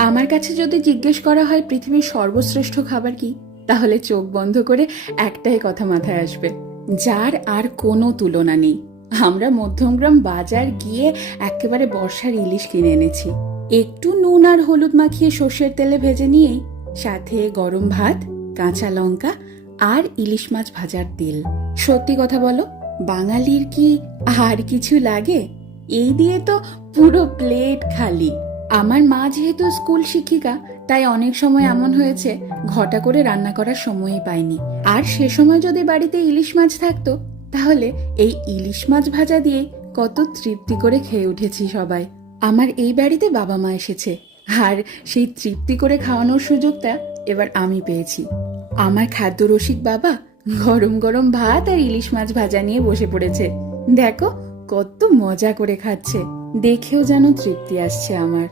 আমার কাছে যদি জিজ্ঞেস করা হয় পৃথিবীর সর্বশ্রেষ্ঠ খাবার কি, তাহলে চোখ বন্ধ করে একটাই কথা মাথায় আসবে, যার আর কোনো তুলনা নেই। আমরা মধ্যমগ্রাম বাজার গিয়ে একেবারে বর্ষার ইলিশ কিনে এনেছি। একটু নুন আর হলুদ মাখিয়ে সর্ষের তেলে ভেজে নিয়েই সাথে গরম ভাত, কাঁচা লঙ্কা আর ইলিশ মাছ ভাজার তেল। সত্যি কথা বলো, বাঙালির কি আর কিছু লাগে? এই দিয়ে তো পুরো প্লেট খালি। আমার মা যেহেতু স্কুল শিক্ষিকা, তাই অনেক সময় এমন হয়েছে ঘটা করে রান্না করার সময়ই পাইনি। আর সে সময় যদি বাড়িতে ইলিশ মাছ থাকতো, তাহলে এই ইলিশ মাছ ভাজা দিয়ে কত তৃপ্তি করে খেয়ে উঠেছি সবাই। আমার এই বাড়িতে বাবা মা এসেছে, আর সেই তৃপ্তি করে খাওয়ানোর সুযোগটা এবার আমি পেয়েছি। আমার খাদ্য রসিক বাবা গরম গরম ভাত আর ইলিশ মাছ ভাজা নিয়ে বসে পড়েছে। দেখো কত মজা করে খাচ্ছে, দেখেও যেন তৃপ্তি আসছে আমার।